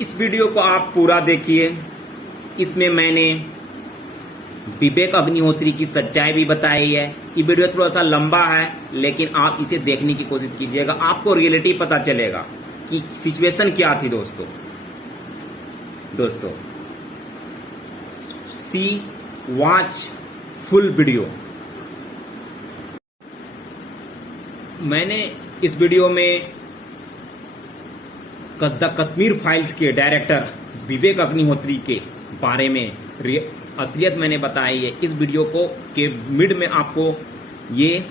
इस वीडियो को आप पूरा देखिए। इसमें मैंने विवेक अग्निहोत्री की सच्चाई भी बताई है। ये वीडियो थोड़ा सा लंबा है, लेकिन आप इसे देखने की कोशिश कीजिएगा, आपको रियलिटी पता चलेगा कि सिचुएशन क्या थी। दोस्तों सी वॉच फुल वीडियो। मैंने इस वीडियो में द कश्मीर फाइल्स के डायरेक्टर विवेक अग्निहोत्री के बारे में असलियत मैंने बताई है। इस वीडियो को के मिड में आपको ये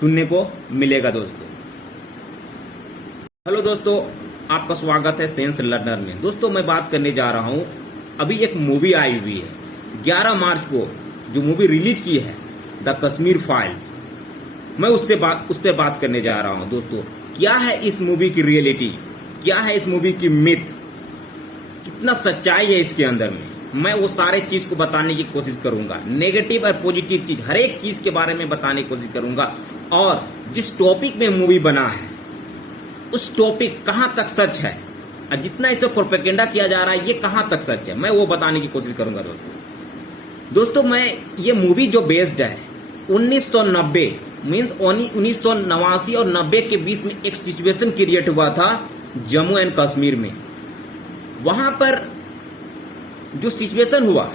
सुनने को मिलेगा। हेलो दोस्तों, आपका स्वागत है सेंस लर्नर में। दोस्तों मैं बात करने जा रहा हूं, अभी एक मूवी आई हुई है 11 मार्च को, जो मूवी रिलीज की है द कश्मीर फाइल्स। मैं उस पर बात करने जा रहा हूं। दोस्तों क्या है इस मूवी की रियलिटी, क्या है इस मूवी की मिथ, कितना सच्चाई है इसके अंदर में, मैं वो सारे चीज को बताने की कोशिश करूंगा। नेगेटिव और पॉजिटिव चीज हर एक चीज के बारे में बताने की कोशिश करूंगा। और जिस टॉपिक में मूवी बना है उस टॉपिक कहां तक सच है और जितना इसे प्रोपेगेंडा किया जा रहा है ये कहां तक सच है, मैं वो बताने की कोशिश करूंगा। दोस्तों मैं ये मूवी जो बेस्ड है 1990 मीन्स 1989 और 90 के बीच में एक सिचुएशन क्रिएट हुआ था जम्मू एंड कश्मीर में। वहां पर जो सिचुएशन हुआ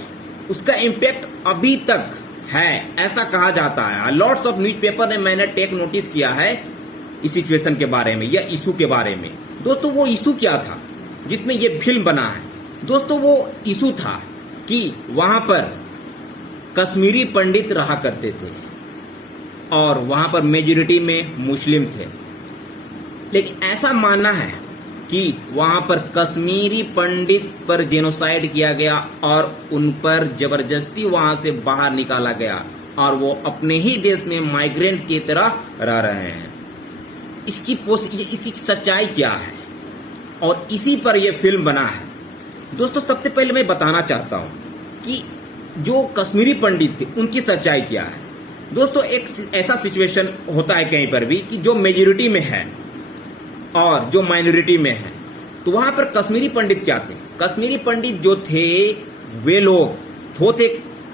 उसका इम्पैक्ट अभी तक है, ऐसा कहा जाता है। लॉट्स ऑफ न्यूज़पेपर ने मैंने टेक नोटिस किया है इस सिचुएशन के बारे में या इशू के बारे में। दोस्तों वो इशू क्या था जिसमें ये फिल्म बना है? दोस्तों वो इशू था कि वहां पर कश्मीरी पंडित रहा करते थे और वहां पर मेजोरिटी में मुस्लिम थे, लेकिन ऐसा मानना है कि वहां पर कश्मीरी पंडित पर जेनोसाइड किया गया और उन पर जबरदस्ती वहां से बाहर निकाला गया और वो अपने ही देश में माइग्रेंट की तरह रह रहे हैं। इसकी सच्चाई क्या है और इसी पर यह फिल्म बना है। दोस्तों सबसे पहले मैं बताना चाहता हूं कि जो कश्मीरी पंडित थे उनकी सच्चाई क्या है। दोस्तों एक ऐसा सिचुएशन होता है कहीं पर भी कि जो मेजोरिटी में है और जो माइनॉरिटी में है, तो वहां पर कश्मीरी पंडित क्या थे? कश्मीरी पंडित जो थे वे लोग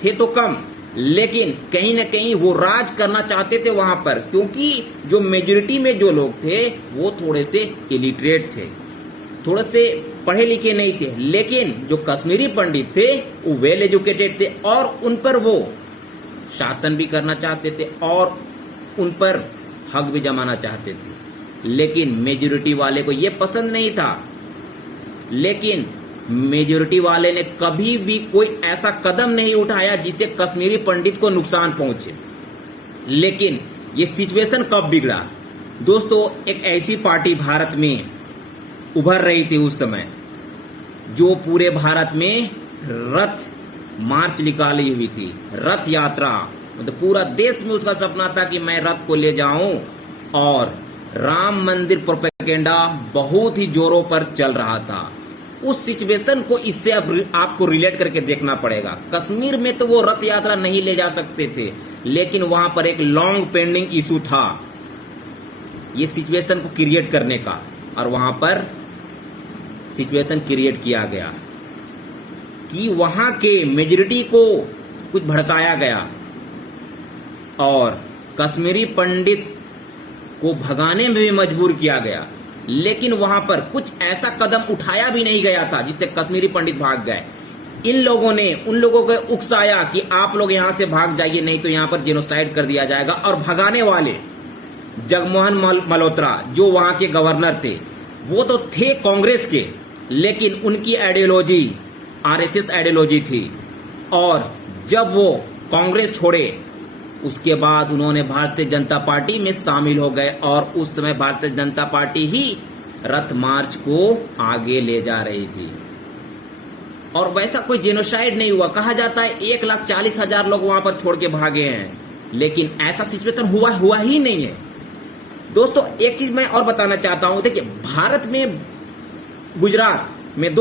थे तो कम, लेकिन कहीं ना कहीं वो राज करना चाहते थे वहां पर, क्योंकि जो मेजोरिटी में जो लोग थे वो थोड़े से इलिटरेट थे, थोड़े से पढ़े लिखे नहीं थे, लेकिन जो कश्मीरी पंडित थे वो वेल एजुकेटेड थे और उन पर वो शासन भी करना चाहते थे और उन पर हक भी जमाना चाहते थे। लेकिन मेजोरिटी वाले को ये पसंद नहीं था। लेकिन मेजोरिटी वाले ने कभी भी कोई ऐसा कदम नहीं उठाया जिससे कश्मीरी पंडित को नुकसान पहुंचे। लेकिन ये सिचुएशन कब बिगड़ा? दोस्तों एक ऐसी पार्टी भारत में उभर रही थी उस समय जो पूरे भारत में रथ मार्च निकाली हुई थी, रथ यात्रा। मतलब पूरा देश में उसका सपना था कि मैं रथ को ले जाऊं और राम मंदिर प्रोपेगेंडा बहुत ही जोरों पर चल रहा था। उस सिचुएशन को इससे आपको रिलेट करके देखना पड़ेगा। कश्मीर में तो वो रथ यात्रा नहीं ले जा सकते थे, लेकिन वहां पर एक लॉन्ग पेंडिंग इशू था ये सिचुएशन को क्रिएट करने का, और वहां पर सिचुएशन क्रिएट किया गया कि वहां के मेजोरिटी को कुछ भड़काया गया और कश्मीरी पंडित को भगाने में भी मजबूर किया गया। लेकिन वहां पर कुछ ऐसा कदम उठाया भी नहीं गया था जिससे कश्मीरी पंडित भाग गए। इन लोगों ने उन लोगों को उकसाया कि आप लोग यहां से भाग जाइए, नहीं तो यहां पर जेनोसाइड कर दिया जाएगा। और भगाने वाले जगमोहन मल्होत्रा जो वहां के गवर्नर थे, वो तो थे कांग्रेस के, लेकिन उनकी आइडियोलॉजी आरएसएस आइडियोलॉजी थी। और जब वो कांग्रेस छोड़े उसके बाद उन्होंने भारतीय जनता पार्टी में शामिल हो गए और उस समय भारतीय जनता पार्टी ही रथ मार्च को आगे ले जा रही थी। और वैसा कोई जेनोसाइड नहीं हुआ। कहा जाता है 1,40,000 लोग वहां पर छोड़ के भागे हैं, लेकिन ऐसा सिचुएशन हुआ ही नहीं है। दोस्तों एक चीज मैं और बताना चाहता हूं, देखिए भारत में गुजरात में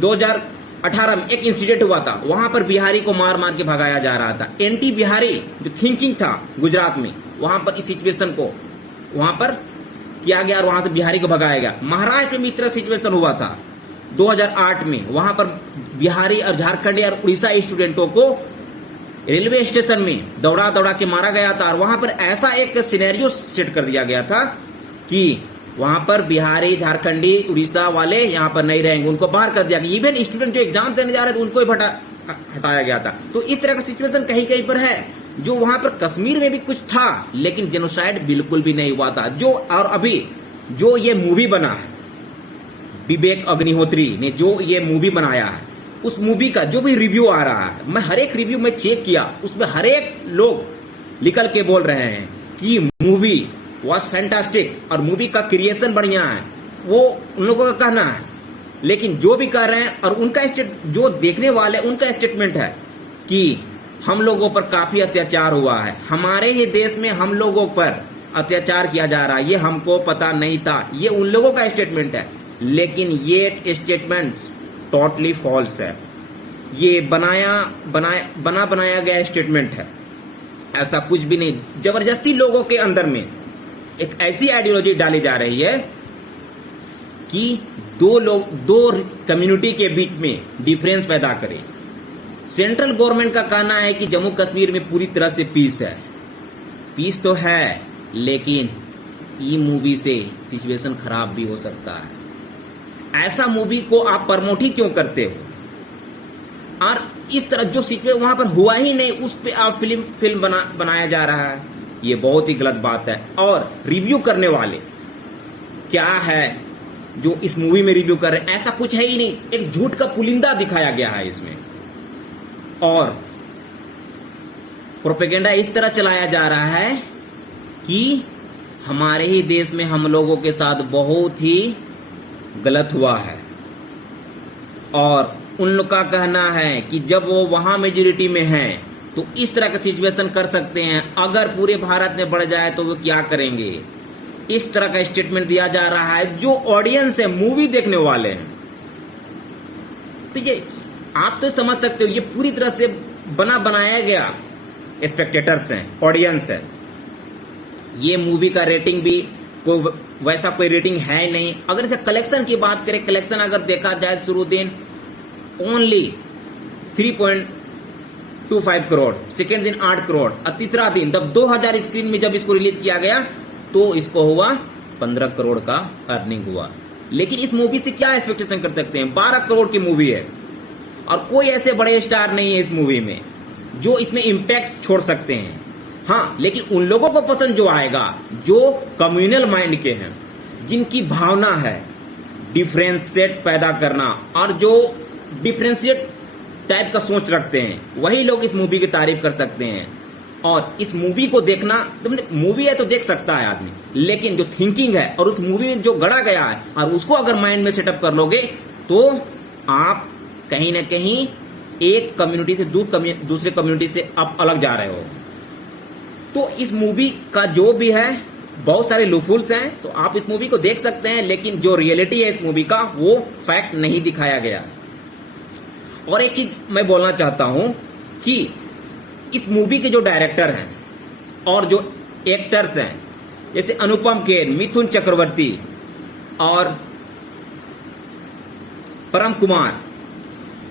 2018 में एक इंसिडेंट हुआ था, वहां पर बिहारी को मार मार के भगाया जा रहा था। एंटी बिहारी जो थिंकिंग था गुजरात में, वहां पर इस सिचुएशन को वहां पर किया गया और वहां से बिहारी को भगाया गया। महाराष्ट्र में इतना सिचुएशन हुआ था 2008 में, वहां पर बिहारी और झारखंडी और उड़ीसा स्टूडेंटों को रेलवे स्टेशन में दौड़ा दौड़ा के मारा गया था। और वहां पर ऐसा एक सिनेरियो सेट कर दिया गया था कि वहां पर बिहारी, झारखंडी, उड़ीसा वाले यहां पर नहीं रहेंगे, उनको बाहर कर दिया गया। इवन स्टूडेंट जो एग्जाम देने जा रहे थे उनको भी हटाया गया था। तो इस तरह का सिचुएशन कहीं कहीं पर है। जो वहां पर कश्मीर में भी कुछ था, लेकिन जेनोसाइड बिल्कुल भी नहीं हुआ था। जो और अभी जो ये मूवी बना है, विवेक अग्निहोत्री ने जो ये मूवी बनाया है, उस मूवी का जो भी रिव्यू आ रहा है, मैं हर एक रिव्यू में चेक किया, उसमें हर एक लोग निकल के बोल रहे हैं कि मूवी वॉज फैंटास्टिक और मूवी का क्रिएशन बढ़िया है, वो उन लोगों का कहना है। लेकिन जो भी कह रहे हैं और उनका जो देखने वाले उनका स्टेटमेंट है कि हम लोगों पर काफी अत्याचार हुआ है, हमारे ही देश में हम लोगों पर अत्याचार किया जा रहा है, ये हमको पता नहीं था, ये उन लोगों का स्टेटमेंट है। लेकिन ये स्टेटमेंट टोटली फॉल्स है, ये बनाया गया स्टेटमेंट है। ऐसा कुछ भी नहीं। जबरदस्ती लोगों के अंदर में एक ऐसी आइडियोलॉजी डाली जा रही है कि दो कम्युनिटी के बीच में डिफरेंस पैदा करे। सेंट्रल गवर्नमेंट का कहना है कि जम्मू कश्मीर में पूरी तरह से पीस है। पीस तो है, लेकिन ये मूवी से सिचुएशन खराब भी हो सकता है। ऐसा मूवी को आप प्रमोट ही क्यों करते हो? और इस तरह जो सिचुएशन वहां पर हुआ ही नहीं, उस पे आप फिल्म बनाया जा रहा है, ये बहुत ही गलत बात है। और रिव्यू करने वाले क्या है जो इस मूवी में रिव्यू कर रहे हैं? ऐसा कुछ है ही नहीं, एक झूठ का पुलिंदा दिखाया गया है इसमें। और प्रोपेगेंडा इस तरह चलाया जा रहा है कि हमारे ही देश में हम लोगों के साथ बहुत ही गलत हुआ है। और उन लोग का कहना है कि जब वो वहां मेजोरिटी में हैं तो इस तरह का सिचुएशन कर सकते हैं, अगर पूरे भारत में बढ़ जाए तो वो क्या करेंगे? इस तरह का स्टेटमेंट दिया जा रहा है। जो ऑडियंस है, मूवी देखने वाले हैं, तो ये आप तो समझ सकते हो, ये पूरी तरह से बनाया गया स्पेक्टेटर्स हैं, ऑडियंस है। ये मूवी का रेटिंग भी वैसा कोई रेटिंग है नहीं। अगर इसे कलेक्शन की बात करें, कलेक्शन अगर देखा जाए शुरू दिन ओनली 3.25 करोड़, सेकेंड दिन 8 करोड़ और तीसरा दिन जब 2000 स्क्रीन में जब इसको रिलीज किया गया तो इसको हुआ 15 करोड़ का अर्निंग हुआ। लेकिन इस मूवी से क्या एक्सपेक्टेशन कर सकते हैं? 12 करोड़ की मूवी है और कोई ऐसे बड़े स्टार नहीं है इस मूवी में जो इसमें इम्पैक्ट छोड़ सकते हैं। हाँ, लेकिन उन लोगों को पसंद जो आएगा जो कम्युनल माइंड के हैं, जिनकी भावना है डिफरेंशिएट पैदा करना और जो डिफरेंशिएट टाइप का सोच रखते हैं, वही लोग इस मूवी की तारीफ कर सकते हैं। और इस मूवी को देखना, मूवी है तो देख सकता है आदमी, लेकिन जो थिंकिंग है और उस मूवी में जो गढ़ा गया है और उसको अगर माइंड में सेटअप कर लोगे तो आप कहीं ना कहीं एक कम्युनिटी से दूसरे कम्युनिटी से आप अलग जा रहे हो। तो इस मूवी का जो भी है, बहुत सारे लूपहोल्स हैं, तो आप इस मूवी को देख सकते हैं, लेकिन जो रियलिटी है इस मूवी का वो फैक्ट नहीं दिखाया गया। और एक चीज मैं बोलना चाहता हूं कि इस मूवी के जो डायरेक्टर हैं और जो एक्टर्स हैं, जैसे अनुपम खेर, मिथुन चक्रवर्ती और परम कुमार,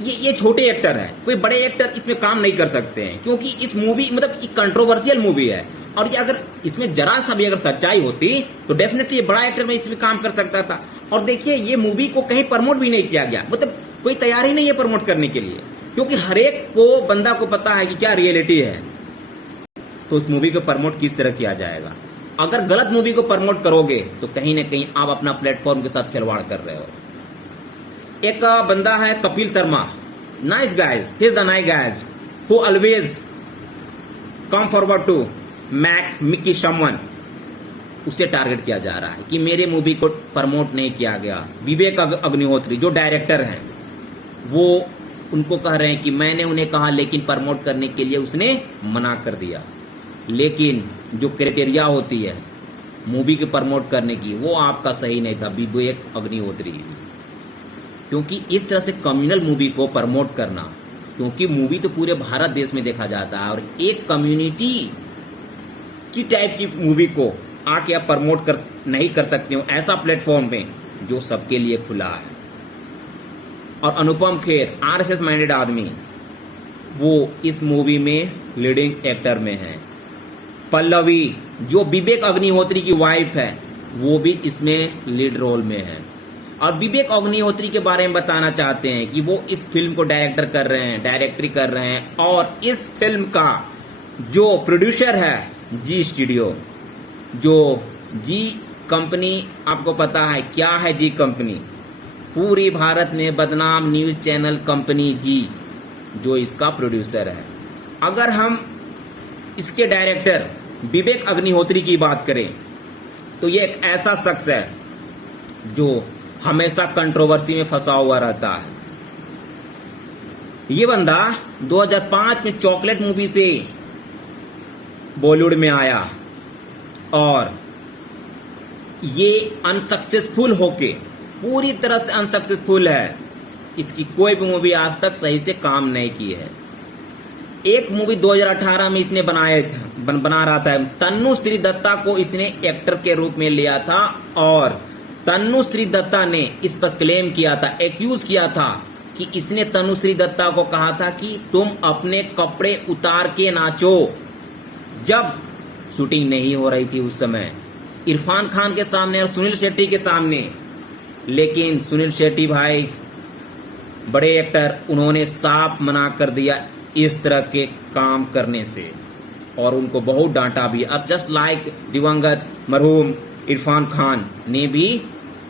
ये छोटे एक्टर हैं, कोई बड़े एक्टर इसमें काम नहीं कर सकते हैं, क्योंकि इस मूवी मतलब एक कंट्रोवर्शियल मूवी है। और ये अगर इसमें जरा सा भी अगर सच्चाई होती तो डेफिनेटली बड़ा एक्टर में इसमें काम कर सकता था। और देखिए, ये मूवी को कहीं प्रमोट भी नहीं किया गया, मतलब कोई तैयार ही नहीं है प्रमोट करने के लिए, क्योंकि हर एक को बंदा को पता है कि क्या रियलिटी है। तो उस मूवी को प्रमोट किस तरह किया जाएगा? अगर गलत मूवी को प्रमोट करोगे तो कहीं ना कहीं आप अपना प्लेटफॉर्म के साथ खिलवाड़ कर रहे हो। एक बंदा है Kapil Sharma, nice guys, he is the nice guys who always come forward to make mickey someone. उसे टारगेट किया जा रहा है कि मेरे मूवी को प्रमोट नहीं किया गया। विवेक अग्निहोत्री जो डायरेक्टर हैं, वो उनको कह रहे हैं कि मैंने उन्हें कहा, लेकिन प्रमोट करने के लिए उसने मना कर दिया। लेकिन जो क्राइटेरिया होती है मूवी के प्रमोट करने की, वो आपका सही नहीं था, विवेक अग्निहोत्री। क्योंकि इस तरह से कम्युनल मूवी को प्रमोट करना, क्योंकि मूवी तो पूरे भारत देश में देखा जाता है, और एक कम्युनिटी की टाइप की मूवी को आके आप प्रमोट नहीं कर सकते हो ऐसा प्लेटफॉर्म पे जो सबके लिए खुला है। और अनुपम खेर आरएसएस माइंडेड आदमी, वो इस मूवी में लीडिंग एक्टर में है। पल्लवी जो विवेक अग्निहोत्री की वाइफ है, वो भी इसमें लीड रोल में है। और विवेक अग्निहोत्री के बारे में बताना चाहते हैं कि वो इस फिल्म को डायरेक्टरी कर रहे हैं और इस फिल्म का जो प्रोड्यूसर है जी स्टूडियो, जो जी कंपनी आपको पता है क्या है जी कंपनी, पूरी भारत में बदनाम न्यूज चैनल कंपनी जी, जो इसका प्रोड्यूसर है। अगर हम इसके डायरेक्टर विवेक अग्निहोत्री की बात करें तो ये एक ऐसा शख्स है जो हमेशा कंट्रोवर्सी में फंसा हुआ रहता है। ये बंदा 2005 में चॉकलेट मूवी से बॉलीवुड में आया और ये अनसक्सेसफुल होके, पूरी तरह से अनसक्सेसफुल है। इसकी कोई भी मूवी आज तक सही से काम नहीं की है। एक मूवी 2018 में इसने बना रहा था। तन्नुश्री दत्ता को इसने एक्टर के रूप में लिया था और तन्नुश्री दत्ता ने इस पर क्लेम किया था, एक्यूज किया था कि इसने तन्नुश्री दत्ता को कहा था कि तुम अपने कपड़े उतार के नाचो, जब शूटिंग नहीं हो रही थी उस समय इरफान खान के सामने और सुनील शेट्टी के सामने। लेकिन सुनील शेट्टी भाई बड़े एक्टर, उन्होंने साफ मना कर दिया इस तरह के काम करने से और उनको बहुत डांटा भी। और जस्ट लाइक दिवंगत मरहूम इरफान खान ने भी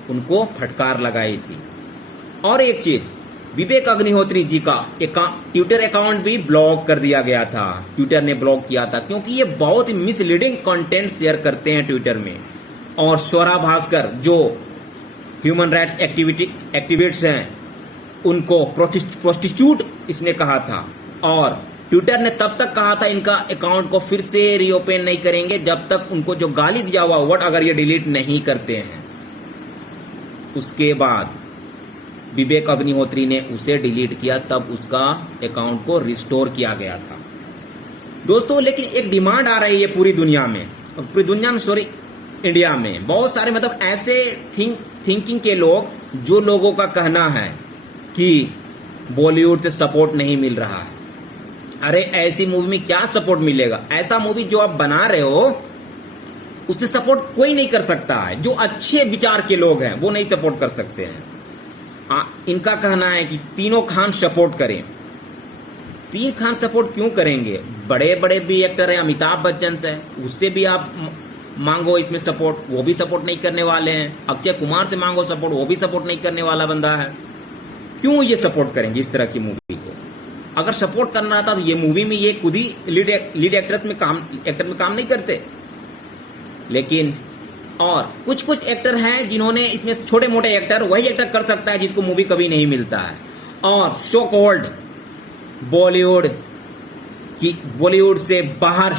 उनको फटकार लगाई थी। और एक चीज, विवेक अग्निहोत्री जी का ट्विटर अकाउंट भी ब्लॉक कर दिया गया था। ट्विटर ने ब्लॉक किया था क्योंकि ये बहुत ही मिसलीडिंग कंटेंट शेयर करते हैं ट्विटर में। और स्वरा भास्कर जो ह्यूमन राइट्स एक्टिविस्ट हैं, उनको प्रोस्टिट्यूट इसने कहा था और ट्विटर ने तब तक कहा था इनका अकाउंट को फिर से रीओपन नहीं करेंगे जब तक उनको जो गाली दिया हुआ वर्ड अगर ये डिलीट नहीं करते हैं। उसके बाद विवेक अग्निहोत्री ने उसे डिलीट किया, तब उसका अकाउंट को रिस्टोर किया गया था। दोस्तों लेकिन एक डिमांड आ रही है पूरी दुनिया में, सॉरी इंडिया में बहुत सारे मतलब ऐसे थिंकिंग के लोग, जो लोगों का कहना है कि बॉलीवुड से सपोर्ट नहीं मिल रहा है। अरे ऐसी मूवी में क्या सपोर्ट मिलेगा? ऐसा मूवी जो आप बना रहे हो उसमें सपोर्ट कोई नहीं कर सकता है। जो अच्छे विचार के लोग हैं वो नहीं सपोर्ट कर सकते हैं। इनका कहना है कि तीनों खान सपोर्ट करें। तीन खान सपोर्ट क्यों करेंगे? बड़े बड़े भी एक्टर हैं, अमिताभ बच्चन से, उससे भी आप मांगो इसमें सपोर्ट, वो भी सपोर्ट नहीं करने वाले हैं। अक्षय कुमार से मांगो सपोर्ट, वो भी सपोर्ट नहीं करने वाला बंदा है। क्यों ये सपोर्ट करेंगे इस तरह की मूवी को? अगर सपोर्ट करना था तो ये मूवी में ये खुद ही लीड एक्टर में काम नहीं करते। लेकिन और कुछ एक्टर हैं जिन्होंने इसमें, छोटे मोटे एक्टर, वही एक्टर कर सकता है जिसको मूवी कभी नहीं मिलता है। और शो कॉल्ड बॉलीवुड से बाहर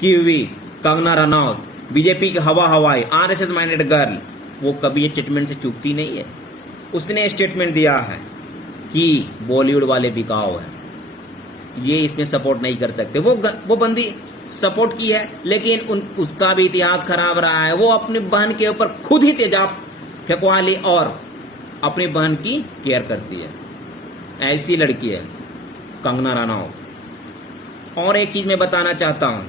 की हुई कंगना रनौत, बीजेपी की हवा हवाई, आरएसएस माइंडेड गर्ल, वो कभी ये स्टेटमेंट से चूकती नहीं है। उसने स्टेटमेंट दिया है कि बॉलीवुड वाले बिकाऊ है, ये इसमें सपोर्ट नहीं कर सकते। वो बंदी सपोर्ट की है, लेकिन उसका भी इतिहास खराब रहा है। वो अपनी बहन के ऊपर खुद ही तेजाब फेंकवा ली और अपनी बहन की केयर करती है। ऐसी लड़की है कंगना रनौत। और एक चीज मैं बताना चाहता हूं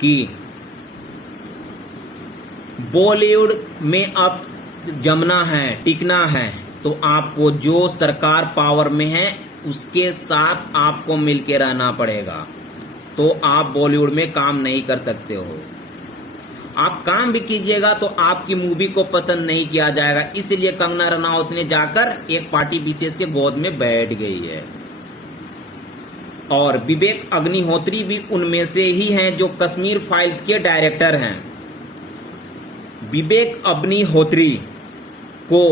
कि बॉलीवुड में अब जमना है, टिकना है, तो आपको जो सरकार पावर में है उसके साथ आपको मिलके रहना पड़ेगा। तो आप बॉलीवुड में काम नहीं कर सकते हो। आप काम भी कीजिएगा तो आपकी मूवी को पसंद नहीं किया जाएगा। इसलिए कंगना रनौत ने जाकर एक पार्टी विशेष के गोद में बैठ गई है। और विवेक अग्निहोत्री भी उनमें से ही हैं जो कश्मीर फाइल्स के डायरेक्टर हैं। विवेक अग्निहोत्री को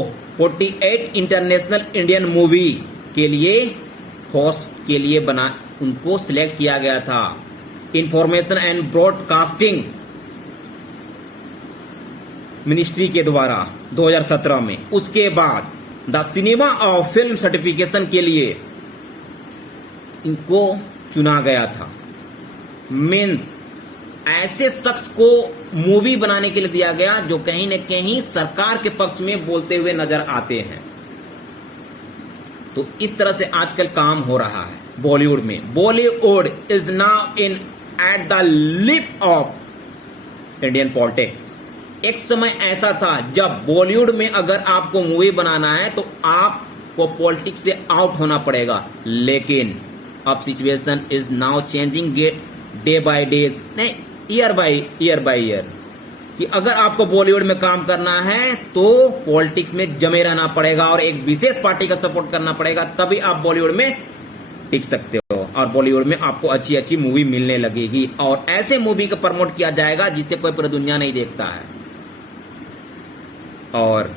48 इंटरनेशनल इंडियन मूवी के लिए होस्ट के लिए उनको सिलेक्ट किया गया था इंफॉर्मेशन एंड ब्रॉडकास्टिंग मिनिस्ट्री के द्वारा 2017 में। उसके बाद the cinema of film certification के लिए इनको चुना गया था। मीन्स ऐसे शख्स को मूवी बनाने के लिए दिया गया जो कहीं न कहीं सरकार के पक्ष में बोलते हुए नजर आते हैं। तो इस तरह से आजकल काम हो रहा है बॉलीवुड में। Bollywood is now in at the lip of Indian politics. एक समय ऐसा था जब बॉलीवुड में अगर आपको मूवी बनाना है तो आपको पॉलिटिक्स से आउट होना पड़ेगा, लेकिन अब situation is now changing day by day, नहीं ईयर बाय ईयर, कि अगर आपको बॉलीवुड में काम करना है तो पॉलिटिक्स में जमे रहना पड़ेगा और एक विशेष पार्टी का सपोर्ट करना पड़ेगा, तभी आप बॉलीवुड में टिक सकते हो और बॉलीवुड में आपको अच्छी अच्छी मूवी मिलने लगेगी और ऐसे मूवी का प्रमोट किया जाएगा जिसे कोई पूरी दुनिया नहीं देखता है। और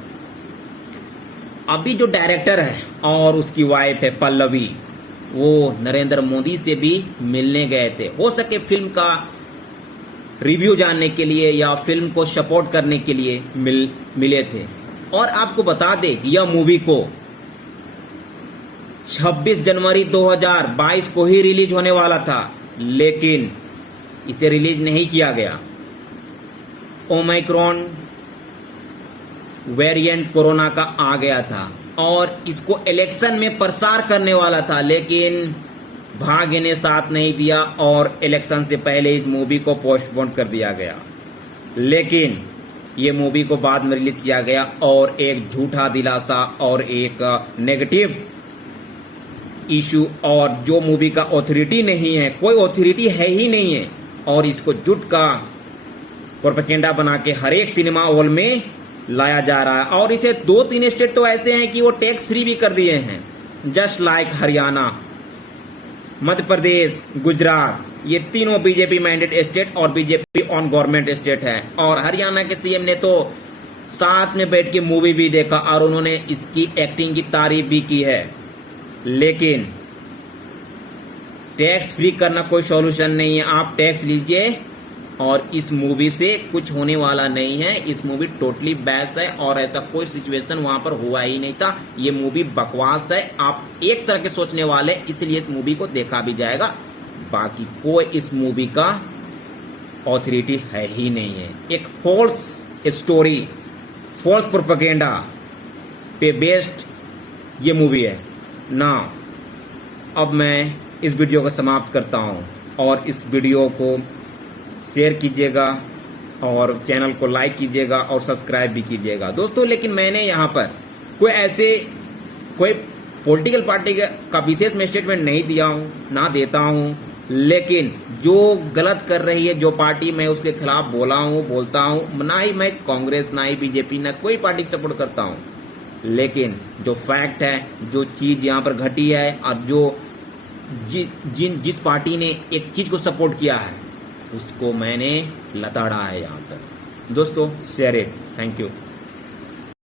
अभी जो डायरेक्टर है और उसकी वाइफ है पल्लवी, वो नरेंद्र मोदी से भी मिलने गए थे, हो सके फिल्म का रिव्यू जानने के लिए या फिल्म को सपोर्ट करने के लिए मिले थे। और आपको बता दें कि यह मूवी को 26 जनवरी 2022 को ही रिलीज होने वाला था, लेकिन इसे रिलीज नहीं किया गया। ओमाइक्रॉन वेरिएंट कोरोना का आ गया था और इसको इलेक्शन में प्रसार करने वाला था, लेकिन भाग्य ने साथ नहीं दिया और इलेक्शन से पहले इस मूवी को पोस्टपोन कर दिया गया। लेकिन ये मूवी को बाद में रिलीज किया गया और एक झूठा दिलासा और एक नेगेटिव इशू, और जो मूवी का ऑथोरिटी नहीं है, कोई ऑथोरिटी है ही नहीं है, और इसको झूठ का प्रोपेगेंडा बना के हर एक सिनेमा हॉल में लाया जा रहा है। और इसे 2-3 स्टेट तो ऐसे हैं कि वो टैक्स फ्री भी कर दिए हैं, जस्ट लाइक हरियाणा, मध्य प्रदेश, गुजरात, ये तीनों बीजेपी मैंडेट स्टेट और बीजेपी ऑन गवर्नमेंट स्टेट है। और हरियाणा के सीएम ने तो साथ में बैठ के मूवी भी देखा और उन्होंने इसकी एक्टिंग की तारीफ भी की है। लेकिन टैक्स फ्री करना कोई सॉल्यूशन नहीं है। आप टैक्स लीजिए और इस मूवी से कुछ होने वाला नहीं है। इस मूवी टोटली बैस है और ऐसा कोई सिचुएशन वहां पर हुआ ही नहीं था। ये मूवी बकवास है। आप एक तरह के सोचने वाले, इसलिए इस मूवी को देखा भी जाएगा, बाकी कोई इस मूवी का ऑथोरिटी है ही नहीं है। एक फॉल्स स्टोरी, फॉल्स प्रोपेगेंडा पे बेस्ड ये मूवी है ना। अब मैं इस वीडियो को समाप्त करता हूं और इस वीडियो को शेयर कीजिएगा और चैनल को लाइक कीजिएगा और सब्सक्राइब भी कीजिएगा दोस्तों। लेकिन मैंने यहाँ पर कोई पॉलिटिकल पार्टी का विशेष में स्टेटमेंट नहीं दिया हूँ, ना देता हूँ, लेकिन जो गलत कर रही है जो पार्टी, मैं उसके खिलाफ बोलता हूँ। ना ही मैं कांग्रेस, ना ही बीजेपी, ना कोई पार्टी सपोर्ट करता हूँ, लेकिन जो फैक्ट है, जो चीज यहाँ पर घटी है और जो जिस पार्टी ने एक चीज को सपोर्ट किया है उसको मैंने लताड़ा है यहाँ पर। दोस्तों शेयर इट। Thank you.